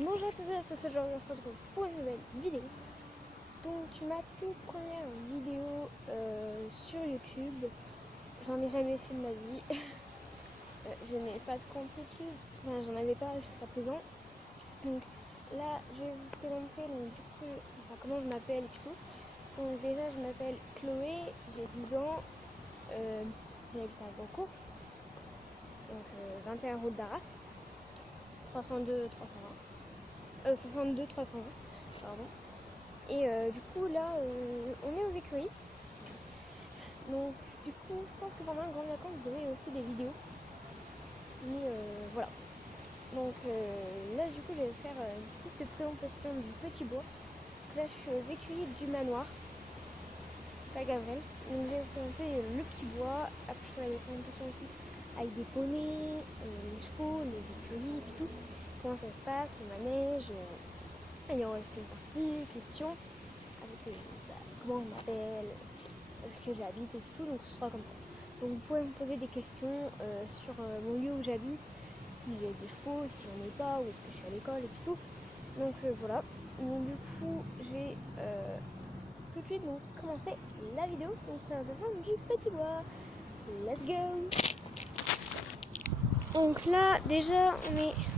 Bonjour à tous et à tous, aujourd'hui on se retrouve pour une nouvelle vidéo. Donc ma toute première vidéo sur YouTube. J'en ai jamais fait de ma vie. Je n'ai pas de compte YouTube, enfin j'en avais pas jusqu'à présent. Donc là je vais vous présenter comment je m'appelle et tout. Donc déjà je m'appelle Chloé, j'ai 12 ans, j'habite à Beaucourt, donc 21 route d'Arras, 62 320, pardon. Et du coup là on est aux écuries. Donc du coup je pense que pendant les grandes vacances vous aurez aussi des vidéos. Mais voilà. Donc là du coup je vais faire une petite présentation du petit bois. Là je suis aux écuries du manoir à Gavrel. Donc je vais vous présenter le petit bois. Après je ferai des présentations aussi avec des poneys, les chevaux, les écuries et puis tout. Comment ça se passe, le manège. Il y aura aussi une partie questions avec comment je m'appelle, est-ce que j'habite et tout, donc ce sera comme ça. Donc vous pouvez me poser des questions sur mon lieu où j'habite, si j'ai des chevaux, si j'en ai pas, ou est-ce que je suis à l'école et puis tout. Donc voilà. Donc du coup j'ai tout de suite donc commencer la vidéo, donc présentation du petit bois. Let's go. Donc là déjà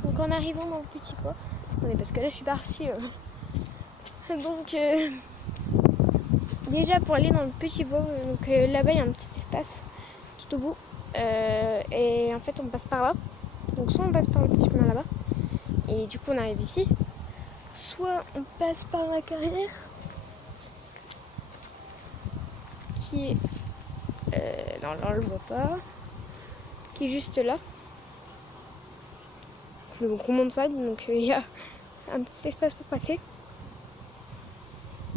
donc en arrivant dans le petit bois, parce que là je suis partie donc déjà pour aller dans le petit bois, donc là-bas il y a un petit espace tout au bout, et en fait on passe par là. Donc soit on passe par le petit chemin là-bas et du coup on arrive ici, soit on passe par la carrière qui est non là on le voit pas, qui est juste là. Donc on monte ça, donc il y a un petit espace pour passer.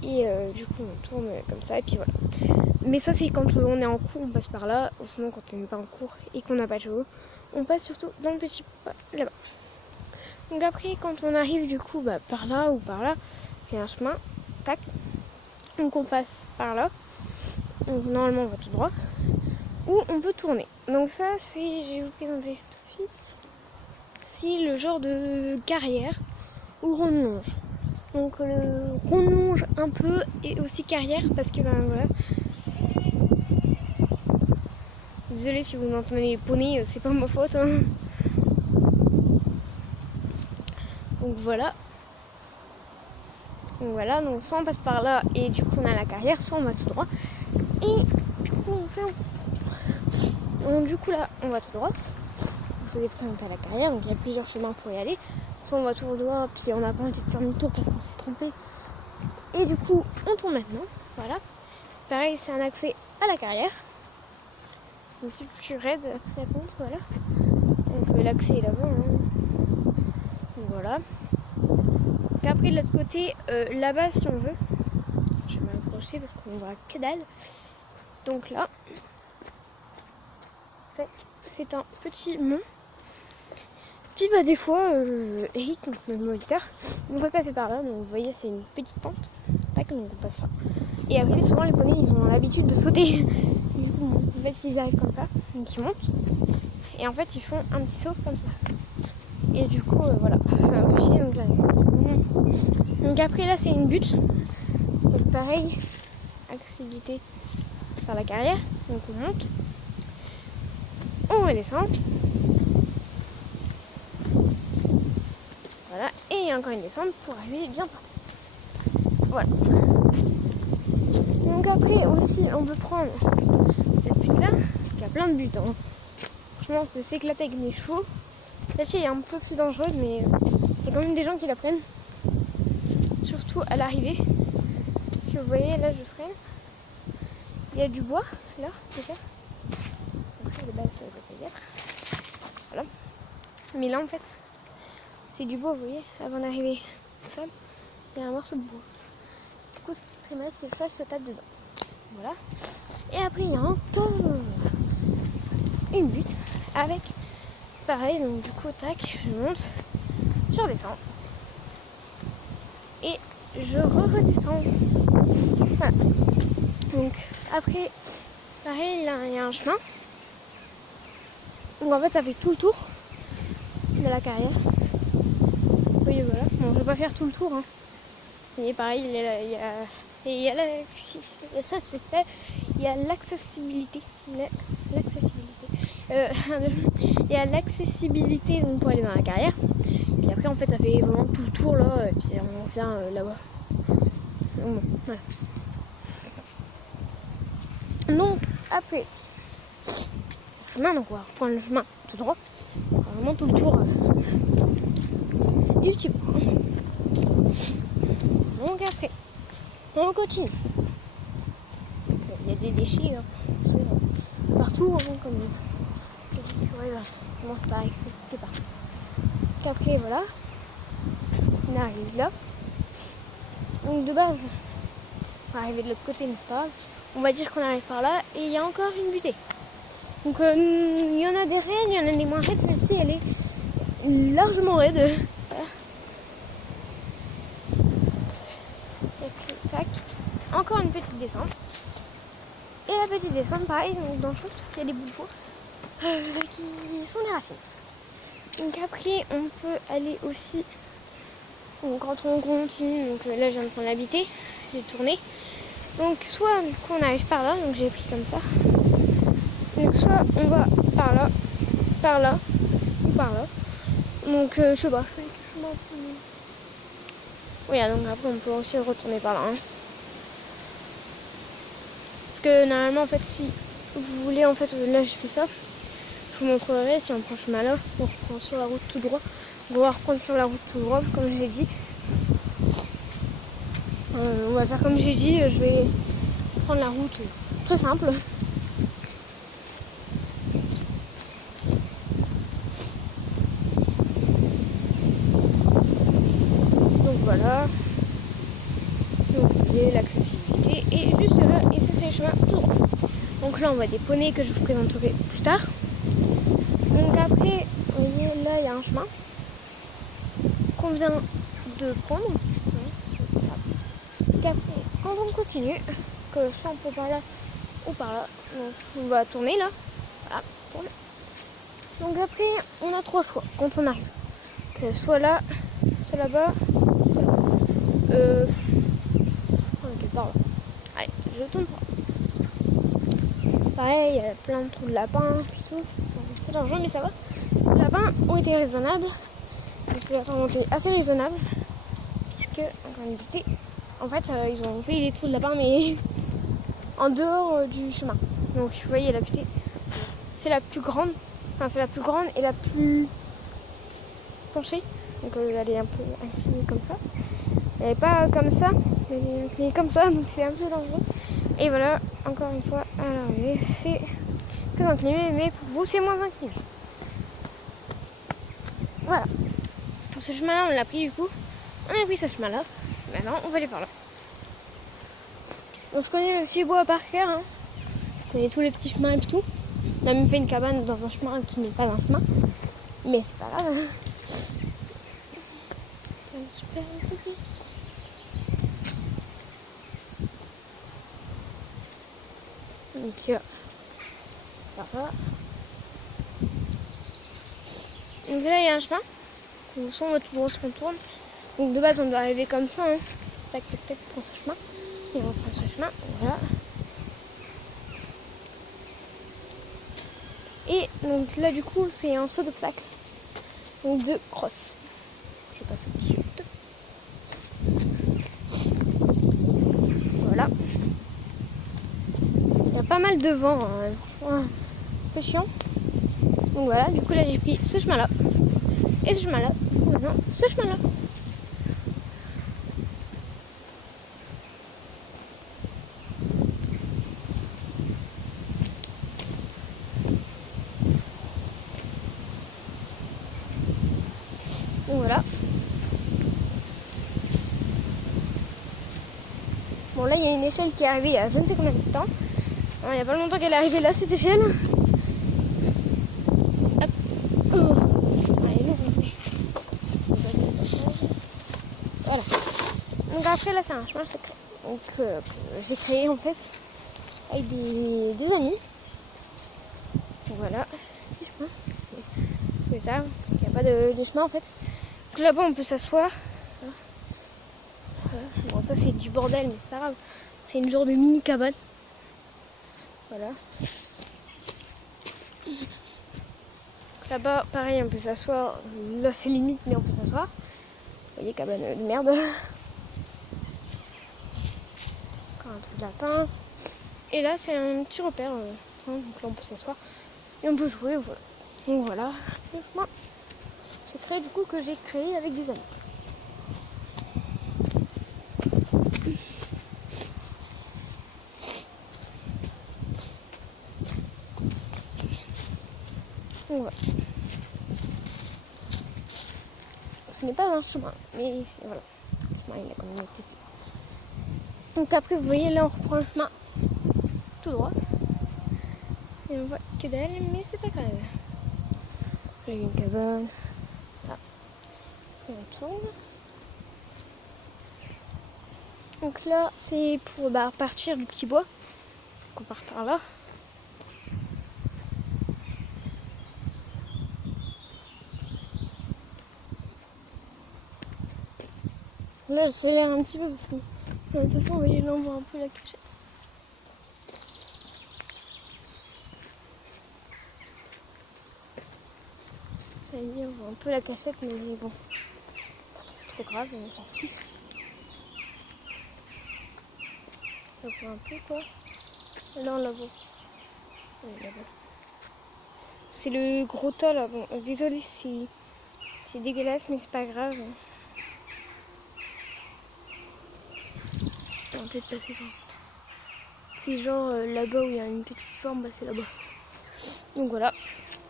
Et du coup on tourne comme ça et puis voilà. Mais ça c'est quand on est en cours, on passe par là. Ou sinon quand on n'est pas en cours et qu'on n'a pas de chevaux, on passe surtout dans le petit pas là-bas. Donc après quand on arrive du coup par là ou par là, il y a un chemin, tac. Donc on passe par là. Donc normalement on va tout droit. Ou on peut tourner. Donc ça c'est, je vais vous présenter tout de suite. C'est le genre de carrière ou rond-longe. Donc le rond-longe un peu et aussi carrière parce que voilà. Désolée si vous entendez les poneys, c'est pas ma faute. Hein. Donc voilà. Donc soit on passe par là et du coup on a la carrière, soit on va tout droit. Et du coup on fait un petit. Donc du coup là on va tout droit. Je vous ai présenté à la carrière, donc il y a plusieurs chemins pour y aller. Soit on va tout droit, puis on n'a pas envie de faire demi-tour parce qu'on s'est trompé. Et du coup on tourne maintenant. Voilà. Pareil, c'est un accès à la carrière. Un petit peu plus raide, la pente, voilà. Donc l'accès est là-bas. Hein. Donc, voilà. Donc, après de l'autre côté, là-bas si on veut, je vais m'approcher parce qu'on voit que dalle. Donc là, en fait, c'est un petit mont. Puis des fois, Eric, notre moniteur, nous fait passer par là. Donc vous voyez, c'est une petite pente. Tac, donc on passe là. Et après, souvent les poneys, ils ont l'habitude de sauter. Du coup, en fait, ils arrivent comme ça, donc ils montent. Et en fait, ils font un petit saut comme ça. Et du coup, voilà, ça fait un peu chier. Donc là, donc après, là, c'est une butte. Donc pareil, accessibilité par la carrière. Donc on monte, on redescend. Voilà, et il y a encore une descente pour arriver bien par. Voilà. Donc après aussi, on peut prendre cette butte là, qui a plein de buts. Hein. Franchement, on peut s'éclater avec mes chevaux. Celle-ci est un peu plus dangereuse, mais il y a quand même des gens qui la prennent. Surtout à l'arrivée. Parce que vous voyez, là je freine. Il y a du bois, là, déjà. Donc ça, de base, ça ne doit pas y être. Voilà. Mais là, en fait, c'est du bois, vous voyez, avant d'arriver au sol, il y a un morceau de bois. Du coup, ce qui est très mal, c'est que ça se tape dedans. Voilà. Et après, il y a encore une butte avec pareil. Donc, du coup, tac, je monte, je redescends. Et je redescends. Voilà. Donc, après, pareil, là, il y a un chemin. Donc, en fait, ça fait tout le tour de la carrière. Vous Et voilà. Bon, je vais pas faire tout le tour. Hein. Et pareil, il y a l'accessibilité. Il y a l'accessibilité donc pour aller dans la carrière. Puis après, en fait, ça fait vraiment tout le tour là. Et puis on revient là-bas. Donc, voilà. Donc après, chemin, donc on va reprendre le chemin tout droit. Vraiment tout le tour du petit bout. Donc après, on continue. Il y a des déchets partout, hein, comme ouais, là, je commence par expliquer partout. Donc après, voilà, on arrive là. Donc de base, on va arriver de l'autre côté, mais c'est pas grave. On va dire qu'on arrive par là et il y a encore une butée. Donc il y en a des raides, il y en a des moins raides. Celle-ci, elle est largement raide. Voilà. Et puis, tac, encore une petite descente. Et la petite descente, pareil, donc dangereuse parce qu'il y a des bouts de peau qui sont des racines. Donc après, on peut aller aussi, donc, quand on continue, donc là je viens de prendre la butée, j'ai tourné. Donc soit du coup on arrive par là, donc j'ai pris comme ça. Donc soit on va par là ou par là. Donc je sais pas, je fais le chemin. Oui, donc après on peut aussi retourner par là. Hein. Parce que normalement en fait si vous voulez, en fait là j'ai fait ça. Je vous montrerai si on prend ce chemin là, on reprend sur la route tout droit. On va reprendre sur la route tout droit comme je l'ai dit. On va faire comme j'ai dit, je vais prendre la route très simple. Donc voilà. Donc vous voyez l'accessibilité et juste là, et ça c'est le chemin tout droit. Donc là on voit des poneys que je vous présenterai plus tard. Donc après, vous voyez là il y a un chemin qu'on vient de prendre. Donc après, quand on continue, que soit on peut par là ou par là, donc on va tourner là. Voilà, tourne. Donc après, on a trois choix quand on arrive. Que soit là, soit là-bas, soit là. Ok, par là. Allez, je tourne par là. Pareil, il y a plein de trous de lapins, tout. C'est dangereux, mais ça va. Les lapins ont été raisonnables. Donc la remontée est assez raisonnable. Puisque, encore une fois, en fait, ils ont fait les trous de lapin, mais en dehors du chemin. Donc, vous voyez, la butée, c'est la plus grande. Enfin, c'est la plus grande et la plus penchée. Donc, elle est un peu inclinée comme ça. Elle n'est pas comme ça, elle est comme ça, donc c'est un peu dangereux. Et voilà, encore une fois, à l'arrivée, c'est très incliné, mais pour vous, c'est moins incliné. Voilà. Ce chemin-là, on l'a pris du coup. On a pris ce chemin-là. Maintenant, on va aller par là. Donc, je connais le petit bois par cœur. Hein. Je connais tous les petits chemins et tout. On a même fait une cabane dans un chemin qui n'est pas un chemin. Mais c'est pas grave. Super petit. Donc, par là. Donc là, il y a un chemin. Donc, on va tout droit se retourne. Donc, de base, on doit arriver comme ça. Hein. Tac, tac, tac, on prend ce chemin. Et on reprend ce chemin. Voilà. Et donc là, du coup, c'est un saut d'obstacle. Donc, de cross. Je passe au-dessus. Voilà. Il y a pas mal de vent. Hein. Un peu chiant. Donc voilà, du coup là j'ai pris ce chemin là et ce chemin là, maintenant ce chemin là. Donc voilà. Bon là il y a une échelle qui est arrivée il y a je ne sais combien de temps. Alors, il n'y a pas longtemps qu'elle est arrivée là cette échelle. Hop. Oh. Allez, voilà. Donc après là c'est un chemin secret. Donc j'ai créé en fait avec des amis. Donc voilà. C'est ça. Il n'y a pas de chemin en fait. Donc là-bas on peut s'asseoir. Bon ça c'est du bordel mais c'est pas grave. C'est une genre de mini cabane. Voilà. Là-bas pareil on peut s'asseoir. Là c'est limite mais on peut s'asseoir. Vous voyez, cabane de merde. Encore un truc de lapin. Et là c'est un petit repère. Donc là on peut s'asseoir. Et on peut jouer. Voilà. Donc voilà. Moi, c'est créé du coup que j'ai créé avec des amis. Donc voilà. Ce n'est pas un chemin, mais voilà. Le chemin il a quand même été fait. Donc après vous voyez là on reprend le chemin tout droit. Et on voit que dalle, mais c'est pas grave. Là il y a une cabane. Là. Et on tourne. Donc là c'est pour partir du petit bois. Donc on part par là. Là j'accélère un petit peu parce que de toute façon vous voyez là on voit un peu la cachette. On voit un peu la cassette mais bon, pas trop grave, on s'en fout. On voit un peu quoi. Là on la voit. Oui, là-bas. C'est le gros tas là, bon désolé c'est dégueulasse mais c'est pas grave. On va peut-être passer par. C'est genre là-bas où il y a une petite forme, c'est là-bas. Donc voilà.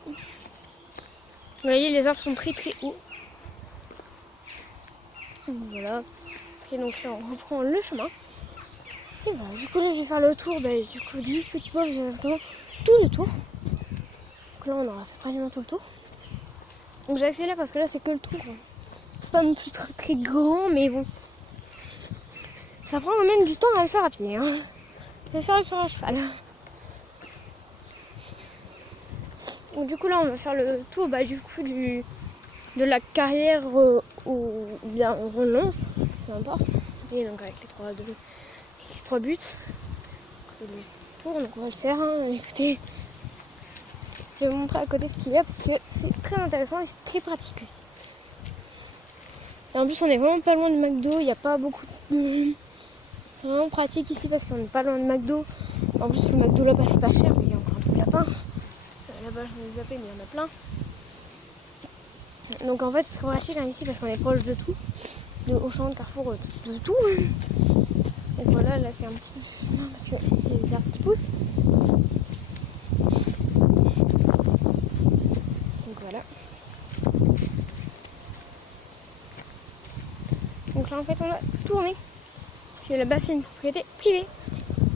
Vous voyez les arbres sont très très hauts. Donc voilà. Et donc là on reprend le chemin. Et voilà, du coup là je vais faire le tour du coup du petit bois, j'ai vraiment tout le tour. Donc là on aura fait pratiquement tout le tour. Donc j'ai accéléré parce que là c'est que le tour. C'est pas non plus très, très grand mais bon. Ça prend même du temps à le faire à pied. Hein. Je vais faire le tour à cheval. Donc du coup là on va faire le tour du coup de la carrière ou bien on relonge, peu importe. Et donc avec les trois buts. Les tours, donc on va le faire. Hein. Écoutez, je vais vous montrer à côté ce qu'il y a parce que c'est très intéressant et c'est très pratique aussi. Et en plus on est vraiment pas loin du McDo, il n'y a pas beaucoup de. C'est vraiment pratique ici parce qu'on n'est pas loin de McDo. En plus le McDo là-bas c'est pas cher, mais il y a encore un peu de lapin. Là-bas je vais vous zapper mais il y en a plein. Donc en fait c'est très pratique ici parce qu'on est proche de tout. De Auchan, de Carrefour, de tout. Donc voilà, là c'est un petit peu non, parce qu'il y a des arbres qui poussent. Donc voilà. Donc là en fait on va tourner. Parce que là-bas c'est une propriété privée.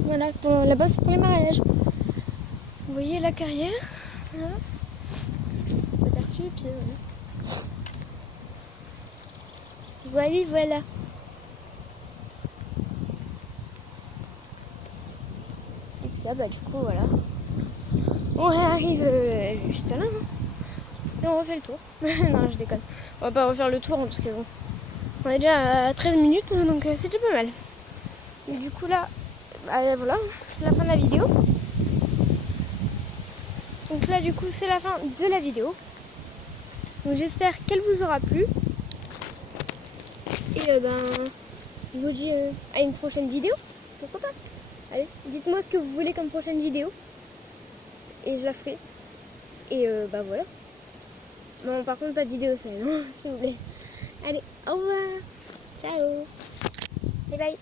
Voilà, là-bas c'est pour les mariages. Vous voyez la carrière. Voilà. C'est aperçu, puis voilà. Voilà. Et là du coup voilà. On arrive juste là. Hein. Et on refait le tour. Non je déconne. On va pas refaire le tour hein, parce que bon. On est déjà à 13 minutes donc c'est déjà pas mal. Et du coup là, voilà, c'est la fin de la vidéo. Donc là du coup c'est la fin de la vidéo. Donc j'espère qu'elle vous aura plu. Et je vous dis à une prochaine vidéo. Pourquoi pas? Allez, dites-moi ce que vous voulez comme prochaine vidéo. Et je la ferai. Et voilà. Non par contre pas de vidéo ça, non, s'il vous plaît. Allez, au revoir. Ciao. Bye bye.